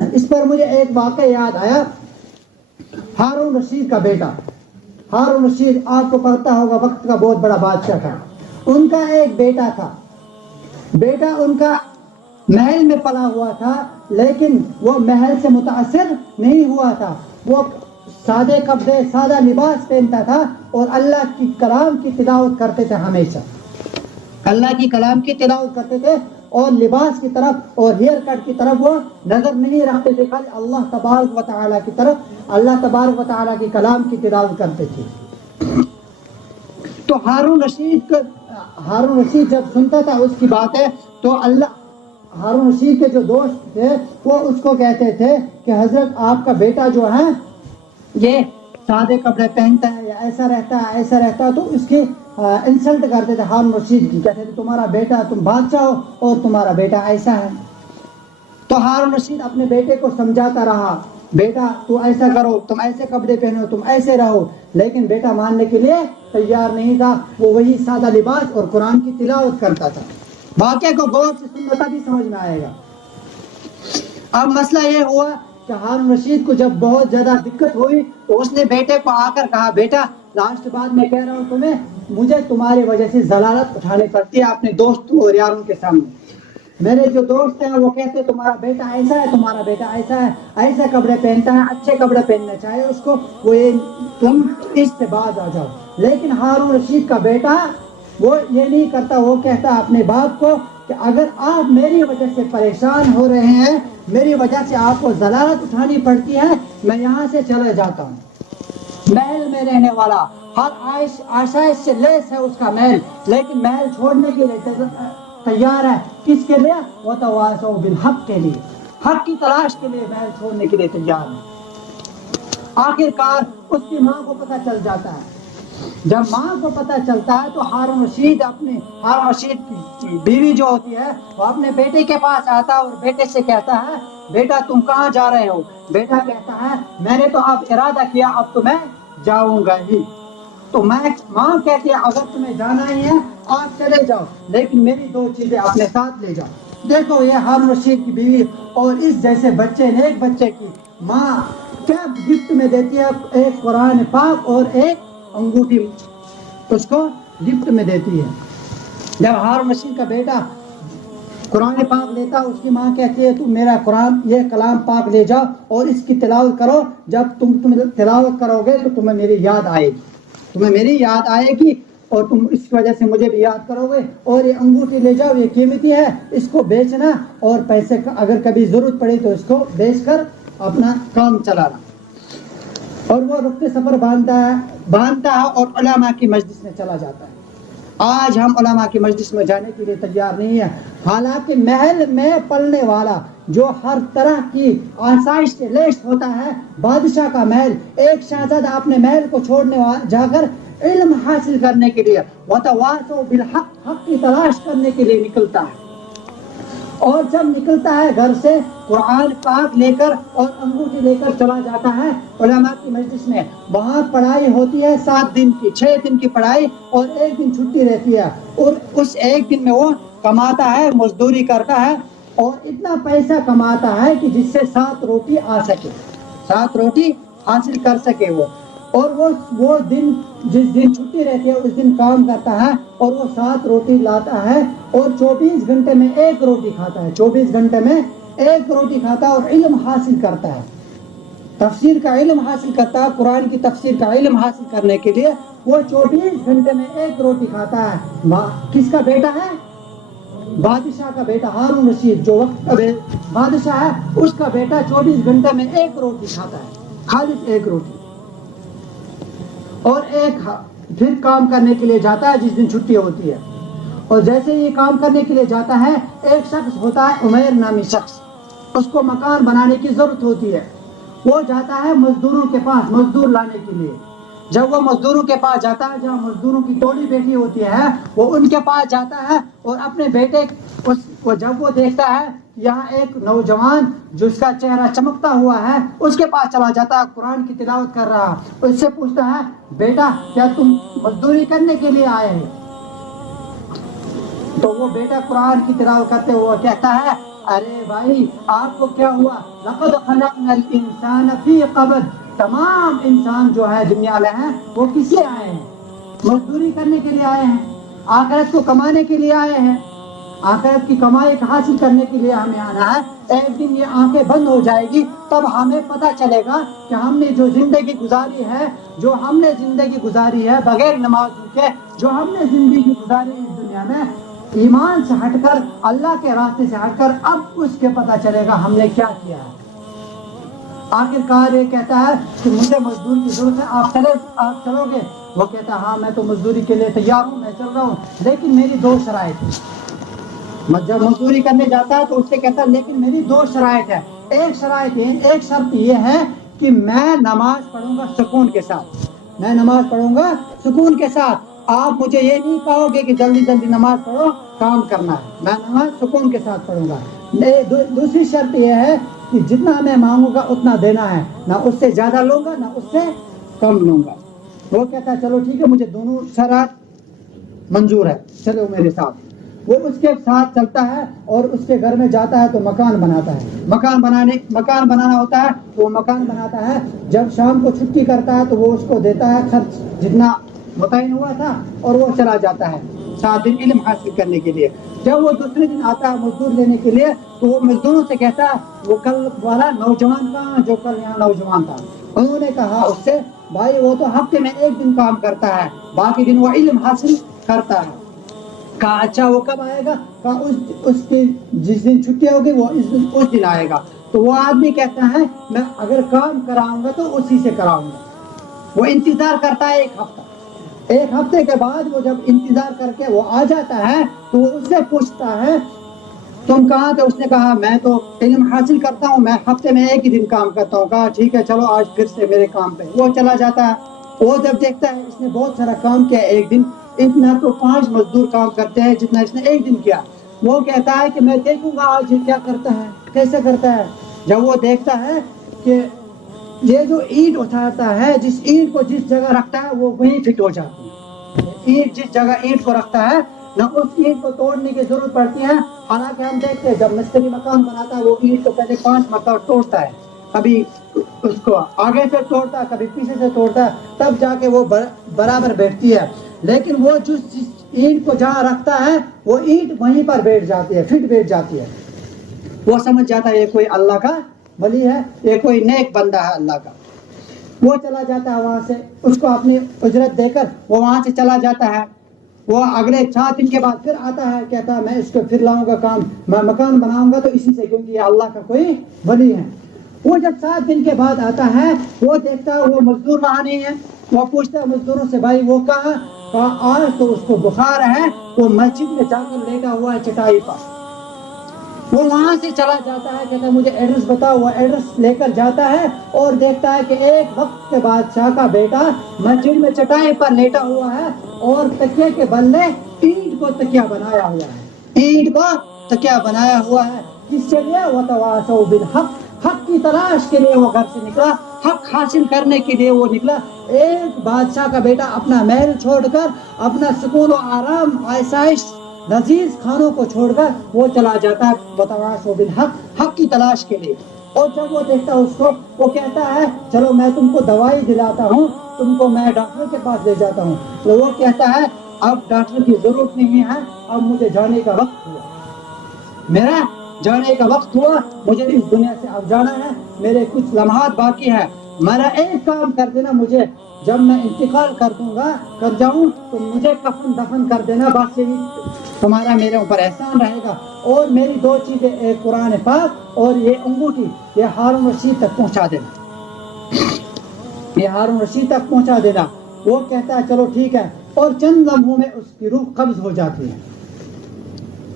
اس پر مجھے ایک واقعہ یاد آیا. ہارون رشید کا بیٹا، ہارون رشید آپ کو پتہ ہوگا وقت کا بہت بڑا بادشاہ تھا. ان کا ایک بیٹا تھا. بیٹا ان کا محل میں پلا ہوا تھا، لیکن وہ محل سے متاثر نہیں ہوا تھا. وہ سادے کپڑے، سادہ لباس پہنتا تھا اور اللہ کی کلام کی تلاوت کرتے تھے. ہمیشہ اللہ کی کلام کی تلاوت کرتے تھے اور لباس کی طرف اور ہیئر کٹ کی طرف وہ نظر نہیں رکھتے تھے، خالی اللہ تبارک و تعالیٰ کی طرف، اللہ تبارک و تعالیٰ کی کلام کی تلاوت کرتے تھے. تو ہارون رشید جب سنتا تھا اس کی باتیں، تو ہارون رشید کے جو دوست تھے وہ اس کو کہتے تھے کہ حضرت آپ کا بیٹا جو ہے یہ سادے کپڑے پہنتا ہے یا ایسا رہتا ہے. تو اس کی انسلٹ کرتے تھے ہارون رشید کی، کہتے تھے تمہارا بیٹا، تم بادشاہ ہو اور تمہارا بیٹا ایسا ہے. تو ہارون رشید اپنے بیٹے کو سمجھاتا رہا، بیٹا تو ایسا کرو، تم ایسے کپڑے پہنو، تم ایسے رہو. لیکن بیٹا ماننے کے لیے تیار نہیں تھا. وہ وہی سادہ لباس اور قرآن کی تلاوت کرتا تھا. واقعے کو غور سے سننے تبھی سمجھ میں آئے گا. اب مسئلہ یہ ہوا کہ ہارون رشید کو جب بہت زیادہ دقت ہوئی تو اس نے بیٹے کو آ کر کہا، بیٹا لاسٹ بات میں کہہ رہا ہوں تمہیں، مجھے تمہاری وجہ سے ضلالت اٹھانی پڑتی ہے اپنے دوستوں اور یاروں کے سامنے. میرے جو دوست ہیں وہ کہتے ہیں تمہارا بیٹا ایسا ہے، تمہارا بیٹا ایسا ہے، ایسے کپڑے پہنتا ہے، اچھے کپڑے پہننے چاہیے اس کو، تم اس سے باز آ جاؤ. لیکن ہارون رشید کا بیٹا وہ یہ نہیں کرتا. وہ کہتا اپنے باپ کو کہ اگر آپ میری وجہ سے پریشان ہو رہے ہیں، میری وجہ سے آپ کو ضلالت اٹھانی پڑتی ہے، میں یہاں سے چلے جاتا ہوں. محل میں رہنے والا، ہر آسائش سے لیس ہے اس کا محل، لیکن محل چھوڑنے کے لیے تیار ہے. کس کے لیے؟ وتواصوا بالحق کے لیے، حق کی تلاش کے لیے محل چھوڑنے کے لیے تیار ہے. آخر کار اس کی ماں کو پتہ چل جاتا ہے. جب ماں کو پتہ چلتا ہے تو ہارون رشید کی بیوی جو ہوتی ہے وہ اپنے بیٹے کے پاس آتا اور بیٹے سے کہتا ہے، بیٹا تم کہاں جا رہے ہو؟ بیٹا کہتا ہے میں نے تو اب ارادہ کیا، اب تو میں جاؤں گا ہی. تو ماں کہتی ہے اگر تمہیں جانا ہی ہے آپ چلے جاؤ، لیکن میری 2 چیزیں اپنے ساتھ لے جاؤ. دیکھو یہ ہارون رشید کی بیوی اور اس جیسے بچے نیک بچے کی ماں کیا گفٹ میں دیتی ہے؟ ایک قرآن پاک اور ایک انگوٹھی اس کو گفٹ میں دیتی ہے. جب ہارون رشید کا بیٹا قرآن پاک لیتا، اس کی ماں کہتی ہے تم میرا قرآن یہ کلام پاک لے جاؤ اور اس کی تلاوت کرو. جب تم تلاوت کرو گے تو تمہیں میری یاد آئے گی اور تم اس کی وجہ سے مجھے بھی یاد کرو گے. اور یہ انگوٹھی لے جاؤ، یہ قیمتی ہے، اس کو بیچنا اور پیسے اگر کبھی ضرورت پڑی تو اس کو بیچ کر اپنا کام چلانا. اور وہ رخت سفر باندھتا ہے اور علماء کی مجلس میں چلا جاتا ہے. آج ہم علماء کی مجلس میں جانے کے لیے تیار نہیں ہے، حالانکہ محل میں پلنے والا جو ہر طرح کی آسائش سے لیس ہوتا ہے، بادشاہ کا محل، ایک شہزادہ اپنے محل کو چھوڑنے جا کر علم حاصل کرنے کے لیے وتواصوا بالحق، حق کی تلاش کرنے کے لیے نکلتا ہے. اور جب نکلتا ہے گھر سے قرآن پاک لے کر اور انگوٹھی لے کر چلا جاتا ہے علماء کی مجلس میں. وہاں پڑھائی ہوتی ہے 7 دن کی، 6 دن کی پڑھائی اور 1 دن چھٹی رہتی ہے. اور اس 1 دن میں وہ کماتا ہے، مزدوری کرتا ہے اور اتنا پیسہ کماتا ہے کہ جس سے 7 روٹی آ سکے، 7 روٹی حاصل کر سکے وہ. اور وہ دن جس دن چھٹی رہتی ہے اس دن کام کرتا ہے اور وہ 7 روٹی لاتا ہے اور 24 گھنٹے میں 1 روٹی کھاتا ہے. 24 گھنٹے میں 1 روٹی کھاتا ہے اور علم حاصل کرتا ہے، تفسیر کا علم حاصل کرتا ہے. قرآن کی تفسیر کا علم حاصل کرنے کے لیے وہ 24 گھنٹے میں 1 روٹی کھاتا ہے. کس کا بیٹا ہے؟ بادشاہ کا بیٹا ہارون رشید جو وقت کا بادشاہ ہے، اس کا بیٹا 24 گھنٹے میں 1 روٹی کھاتا ہے، خالص 1 روٹی. اور پھر کام کرنے کے لیے جاتا ہے جس دن چھٹی ہوتی ہے. اور جیسے یہ کام کرنے کے لیے جاتا ہے، ایک شخص ہوتا ہے عمیر نامی شخص، اس کو مکان بنانے کی ضرورت ہوتی ہے. وہ جاتا ہے مزدوروں کے پاس مزدور لانے کے لیے. جب وہ مزدوروں کے پاس جاتا ہے، جہاں مزدوروں کی ٹولی بیٹھی ہوتی ہے، وہ ان کے پاس جاتا ہے اور اپنے بیٹے جب وہ دیکھتا ہے یہاں ایک نوجوان جس کا چہرہ چمکتا ہوا ہے، اس کے پاس چلا جاتا ہے، قرآن کی تلاوت کر رہا. اس سے پوچھتا ہے بیٹا کیا تم مزدوری کرنے کے لیے آئے ہیں؟ تو وہ بیٹا قرآن کی تلاوت کرتے ہوئے کہتا ہے ارے بھائی آپ کو کیا ہوا؟ لقد خلقنا الانسان فی قبد، تمام انسان جو ہے دنیا میں ہیں وہ کس لیے آئے ہیں؟ مزدوری کرنے کے لیے آئے ہیں، آخرت کو کمانے کے لیے آئے ہیں، آخرت کی کمائی حاصل کرنے کے لیے ہمیں آنا ہے۔ ایک دن یہ آنکھیں بند ہو جائے گی، تب ہمیں پتہ چلے گا کہ ہم نے جو زندگی گزاری ہے، جو ہم نے زندگی گزاری ہے بغیر نماز کے، جو ہم نے زندگی گزاری اس دنیا میں ایمان سے ہٹ کر، اللہ کے راستے سے ہٹ کر، اب اس کے پتہ چلے گا ہم نے کیا کیا ہے۔ آخرکار یہ کہتا ہے کہ مجھے مزدور کی ضرورت ہے، آپ چلو گے؟ وہ کہتا ہے ہاں میں تو مزدوری کے لیے تیار ہوں، میں چل رہا ہوں، لیکن میری دو شرائط ہیں۔ جب مزدوری کرنے جاتا ہے تو اس سے کہتا ہے لیکن میری دو شرائط ہے۔ ایک شرط یہ ہے کہ میں نماز پڑھوں گا سکون کے ساتھ، میں نماز پڑھوں گا سکون کے ساتھ۔ آپ مجھے یہ نہیں کہو گے کہ جلدی جلدی نماز پڑھو، کام کرنا ہے، میں نماز سکون کے ساتھ پڑھوں گا۔ دوسری شرط یہ ہے کہ جتنا میں مانگوں گا اتنا دینا ہے، نہ اس سے زیادہ لوں گا نہ اس سے کم لوں گا۔ وہ کہتا ہے چلو ٹھیک ہے، مجھے دونوں شرائط منظور ہے، چلو میرے ساتھ۔ وہ اس کے ساتھ چلتا ہے اور اس کے گھر میں جاتا ہے تو مکان بناتا ہے، مکان بنانا ہوتا ہے، وہ مکان بناتا ہے۔ جب شام کو چھٹی کرتا ہے تو وہ اس کو دیتا ہے خرچ جتنا متعین ہوا تھا، اور وہ چلا جاتا ہے 7 دن علم حاصل کرنے کے لیے۔ جب وہ دوسرے دن آتا ہے مزدور لینے کے لیے تو وہ مزدوروں سے کہتا ہے وہ کل والا نوجوان کہاں جو کل یہاں نوجوان تھا؟ انہوں نے کہا اس سے بھائی وہ تو ہفتے میں 1 دن کام کرتا ہے، باقی دن وہ علم حاصل کرتا ہے۔ کہا اچھا وہ کب آئے گا؟ کہا اس کی جس دن چھٹی ہوگی وہ اس دن آئے گا۔ تو وہ آدمی کہتا ہے میں اگر کام کراؤں گا تو اسی سے کراؤں گا۔ وہ انتظار کرتا ہے 1 ہفتہ، 1 ہفتے کے بعد وہ جب انتظار کر کے وہ آ جاتا ہے تو وہ اس سے پوچھتا ہے تم کہاں تھے؟ اس نے کہا میں تو علم حاصل کرتا ہوں، میں ہفتے میں 1 ہی دن کام کرتا ہوں۔ کہا ٹھیک ہے چلو آج پھر سے میرے کام پہ۔ وہ چلا جاتا ہے۔ وہ جب دیکھتا ہے اس نے بہت سارا کام کیا 1 دن، اتنا تو 5 مزدور کام کرتے ہیں جتنا اس نے 1 دن کیا۔ وہ کہتا ہے کہ میں دیکھوں گا آج یہ کیا کرتا ہے، کیسے کرتا ہے۔ جب وہ دیکھتا ہے کہ یہ جو اینٹ اٹھاتا ہے، جس اینٹ کو جس جگہ رکھتا ہے وہ وہیں فٹ ہو جاتی ہے۔ اینٹ جس جگہ اینٹ کو رکھتا ہے نہ اس اینٹ کو توڑنے کی ضرورت پڑتی ہے۔ حالانکہ ہم دیکھتے ہیں جب مستری مکان بناتا ہے وہ اینٹ کو پہلے 5 مرتبہ توڑتا ہے، کبھی اس کو آگے سے توڑتا ہے کبھی پیچھے سے توڑتا ہے، تب جا کے وہ برابر بیٹھتی ہے۔ لیکن وہ جس اینٹ کو جہاں رکھتا ہے وہ اینٹ وہیں پر بیٹھ جاتی ہے، فٹ بیٹھ جاتی ہے۔ وہ سمجھ جاتا ہے یہ کوئی اللہ کا ولی ہے، یہ کوئی نیک بندہ ہے اللہ کا۔ وہ چلا جاتا ہے وہاں سے، اس کو اپنی اجرت دے کر وہ وہاں سے چلا جاتا ہے۔ وہ اگلے 7 دن کے بعد پھر آتا ہے، کہتا ہے میں اس کو پھر لاؤں گا کام، میں مکان بناؤں گا تو اسی سے، کیونکہ یہ اللہ کا کوئی ولی ہے۔ وہ جب 7 دن کے بعد آتا ہے وہ دیکھتا ہے وہ مزدور وہاں نہیں ہے۔ وہ پوچھتا ہے مزدوروں سے بھائی وہ کہاں؟ کہا آج تو اس کو بخار ہے، وہ مسجد میں جا کر لیٹا ہوا ہے چٹائی پر۔ وہ وہاں سے چلا جاتا ہے، کہتا ہے مجھے ایڈریس بتاؤ۔ وہ ایڈریس لے کر جاتا ہے اور دیکھتا ہے کہ ایک وقت کے بادشاہ کا بیٹا مسجد میں چٹائی پر لیٹا ہوا ہے اور تکیے کے بدلے اینٹ کو تکیہ بنایا ہوا ہے، اینٹ کو تکیہ بنایا ہوا ہے۔ کس کے لیے؟ وَتَوَاصَوْا بِالْحَقِّ، حق کی تلاش کے لیے وہ گھر سے نکلا، حق حاصل کرنے کے لیے وہ نکلا۔ ایک بادشاہ کا بیٹا اپنا محل چھوڑ کر، اپنا سکون و آرام، آسائش، لذیذ کھانوں کو چھوڑ کر وہ چلا جاتا ہے وَتَوَاصَوْا بِالْحَقِّ، حق کی تلاش کے لیے۔ اور جب وہ دیکھتا ہے اس کو، وہ کہتا ہے چلو میں تم کو دوائی دلاتا ہوں، تم کو میں ڈاکٹر کے پاس لے جاتا ہوں۔ تو وہ کہتا ہے اب ڈاکٹر کی ضرورت نہیں ہے، اب مجھے جانے کا وقت ہوا، میرا جانے کا وقت ہوا، مجھے اس دنیا سے اب جانا ہے، میرے کچھ لمحات باقی ہے۔ میرا ایک کام کر دینا، مجھے جب میں انتقال کر دوں گا، کر جاؤں تو مجھے کفن دفن کر دینا، بس یہی تمہارا میرے اوپر احسان رہے گا۔ اور میری 2 چیزیں، ایک قرآن پاک اور یہ انگوٹھی، یہ ہارون رشید تک پہنچا دینا، یہ ہارون رشید تک پہنچا دینا۔ وہ کہتا ہے چلو ٹھیک ہے، اور چند لمحوں میں اس کی روح قبض ہو جاتی ہے،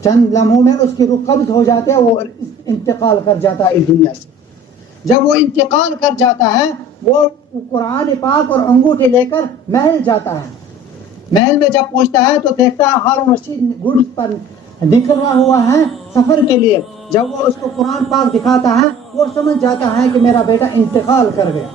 چند لمحوں میں اس کی روح قبض ہو جاتے ہیں، وہ انتقال کر جاتا ہے اس دنیا سے۔ جب وہ انتقال کر جاتا ہے وہ قرآن پاک اور انگوٹھی لے کر محل جاتا ہے۔ محل میں جب پہنچتا ہے تو دیکھتا ہے ہارون رشید گھوڑے پر نکلا ہوا ہے سفر کے لیے۔ جب وہ اس کو قرآن پاک دکھاتا ہے وہ سمجھ جاتا ہے کہ میرا بیٹا انتقال کر گیا،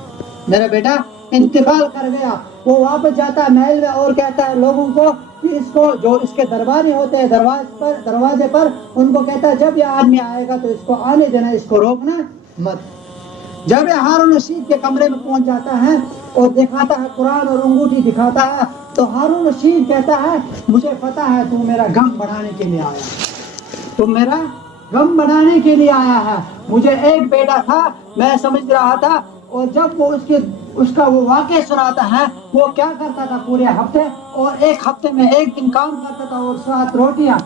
میرا بیٹا انتقال کر گیا۔ وہ واپس جاتا ہے محل میں اور کہتا ہے لوگوں کو کہ اس کو جو اس کے درباری ہوتے ہیں دروازے پر ان کو کہتا ہے جب یہ آدمی آئے گا تو اس کو آنے دینا، اس کو روکنا مت۔ جب یہ ہارون رشید کے کمرے میں پہنچ جاتا ہے اور دکھاتا ہے قرآن اور انگوٹھی دکھاتا ہے، تو ہارون رشید کہتا ہے مجھے پتا ہے تو میرا غم بڑھانے کے لیے آیا، تو میرا غم بڑھانے کے لیے آیا ہے۔ مجھے ایک بیٹا تھا، میں سمجھ رہا تھا، اور جب وہ اس کا وہ واقعہ سناتا ہے، وہ کیا کرتا تھا پورے ہفتے، اور ایک ہفتے میں ایک دن کام کرتا تھا اور 7 روٹیاں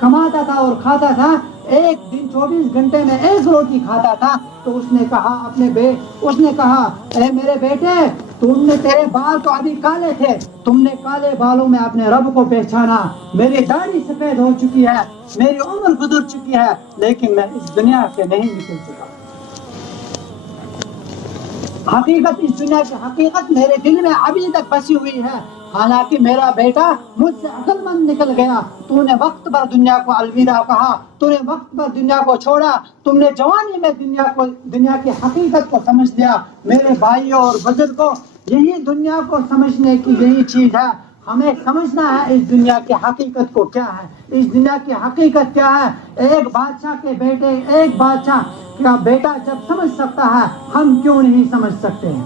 کماتا تھا اور کھاتا تھا، ایک دن 24 گھنٹے میں 1 روٹی کھاتا تھا۔ تو اس نے کہا اس نے کہا اے میرے بیٹے، تیرے بال تو ابھی کالے تھے، تم نے کالے بالوں میں اپنے رب کو پہچانا، میری داڑھی سفید ہو چکی ہے، میری عمر گزر چکی ہے، لیکن میں اس دنیا سے نہیں نکل چکا۔ حقیقت، اس دنیا کی حقیقت میرے دل میں ابھی تک بسی ہوئی ہے، حالانکہ میرا بیٹا مجھ سے عقل مند نکل گیا، تو نے وقت پر دنیا کو الوداع کہا، تو نے وقت پر دنیا کو چھوڑا، تم نے جوانی میں دنیا کی حقیقت کو سمجھ لیا۔ میرے بھائیوں اور بزرگوں، یہی دنیا کو سمجھنے کی یہی چیز ہے، ہمیں سمجھنا ہے اس دنیا کی حقیقت کو کیا ہے، اس دنیا کی حقیقت کیا ہے۔ ایک بادشاہ کا بیٹا جب سمجھ سکتا ہے، ہم کیوں نہیں سمجھ سکتے ہیں۔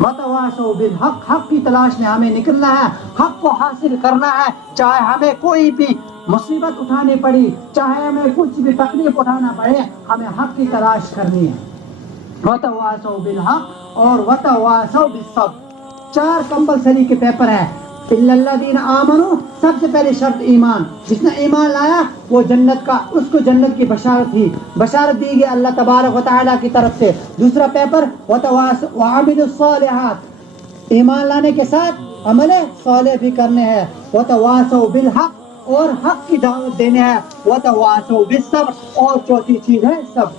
وتواصوا بالحق، حق کی تلاش میں ہمیں نکلنا ہے، حق کو حاصل کرنا ہے، چاہے ہمیں کوئی بھی مصیبت اٹھانی پڑی، چاہے ہمیں کچھ بھی تکلیف اٹھانا پڑے، ہمیں حق کی تلاش کرنی ہے۔ وتواصوا بالحق اور وتواصوا بالصبر، 4 کمپلسری کے پیپر ہیں۔ الا الذین آمنوا، سب سے پہلے شرط ایمان، جس نے ایمان لایا وہ جنت کا، اس کو جنت کی بشارت دی گئی اللہ تبارک و تعالیٰ کی طرف سے۔ دوسرا پیپر وعملوا الصالحات، ایمان لانے کے ساتھ عمل صالح بھی کرنے ہیں۔ وتواصوا بالحق، اور حق کی دعوت دینے ہیں۔ وتواصوا بالصبر، اور چوتھی چیز ہے صبر۔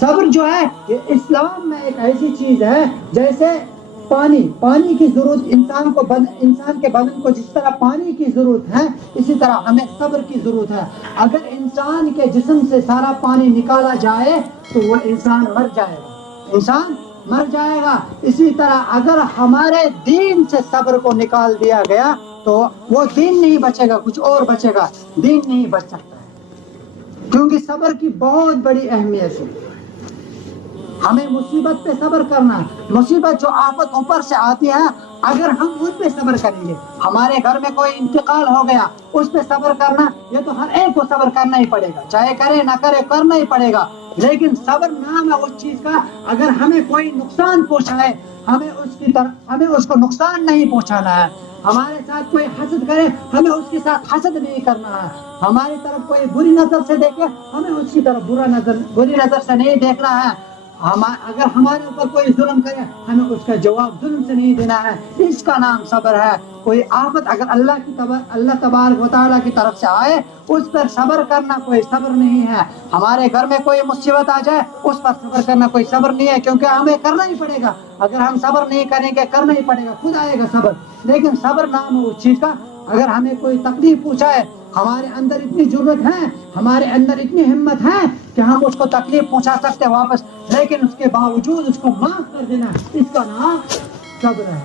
صبر جو ہے یہ اسلام میں ایک ایسی چیز ہے جیسے پانی کی ضرورت انسان کے بدن کو جس طرح پانی کی ضرورت ہے، اسی طرح ہمیں صبر کی ضرورت ہے۔ اگر انسان کے جسم سے سارا پانی نکالا جائے تو وہ انسان مر جائے گا۔ اسی طرح اگر ہمارے دین سے صبر کو نکال دیا گیا تو وہ دین نہیں بچے گا، کچھ اور بچے گا، دین نہیں بچ سکتا ہے، کیونکہ صبر کی بہت بڑی اہمیت ہے۔ ہمیں مصیبت پہ صبر کرنا ہے، مصیبت جو آفت اوپر سے آتی ہے، اگر ہم اس پہ صبر کریں گے، ہمارے گھر میں کوئی انتقال ہو گیا، اس پہ صبر کرنا، یہ تو ہر ایک کو صبر کرنا ہی پڑے گا، چاہے کرے نہ کرے، کرنا ہی پڑے گا۔ لیکن صبر نام ہے اس چیز کا، اگر ہمیں کوئی نقصان پہنچائے، ہمیں اس کو نقصان نہیں پہنچانا ہے۔ ہمارے ساتھ کوئی حسد کرے، ہمیں اس کے ساتھ حسد نہیں کرنا ہے۔ ہماری طرف کوئی بری نظر سے دیکھے، ہمیں اس کی طرف بری نظر سے نہیں دیکھنا ہے۔ اگر ہمارے اوپر کوئی ظلم کرے، ہمیں اس کا جواب ظلم سے نہیں دینا ہے، اس کا نام صبر ہے۔ کوئی آفت اگر اللہ تبارک و تعالیٰ کی طرف سے آئے، اس پر صبر کرنا کوئی صبر نہیں ہے۔ ہمارے گھر میں کوئی مصیبت آ جائے، اس پر صبر کرنا کوئی صبر نہیں ہے، کیونکہ ہمیں کرنا ہی پڑے گا۔ اگر ہم صبر نہیں کریں گے، کرنا ہی پڑے گا، خود آئے گا صبر۔ لیکن صبر نام ہے اس چیز کا، اگر ہمیں کوئی تکلیف پہنچائے، ہمارے اندر اتنی ضرورت ہے، ہمارے اندر اتنی ہمت ہے کہ ہم اس کو تکلیف پہنچا سکتے ہیں واپس، لیکن اس کے باوجود اس کو معاف کر دینا، اس کا نام صبر ہے۔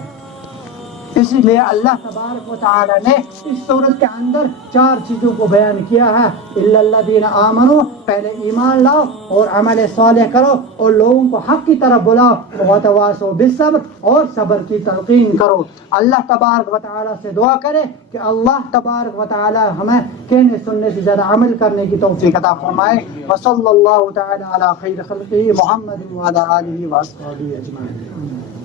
اسی لیے اللہ تبارک و تعالی نے اس سورت کے اندر 4 چیزوں کو بیان کیا ہے۔ الا الذین آمنوا، پہلے ایمان لاؤ اور عمل صالح کرو اور لوگوں کو حق کی طرف بلاؤ، وتواصوا بالصبر، اور صبر کی تلقین کرو۔ اللہ تبارک و تعالی سے دعا کرے کہ اللہ تبارک و تعالی ہمیں کہنے سننے سے زیادہ عمل کرنے کی توفیق عطا فرمائے۔ وصلی اللہ تعالی علی خیر خلقہ محمد وعلی آلہ واصحابہ اجمعین۔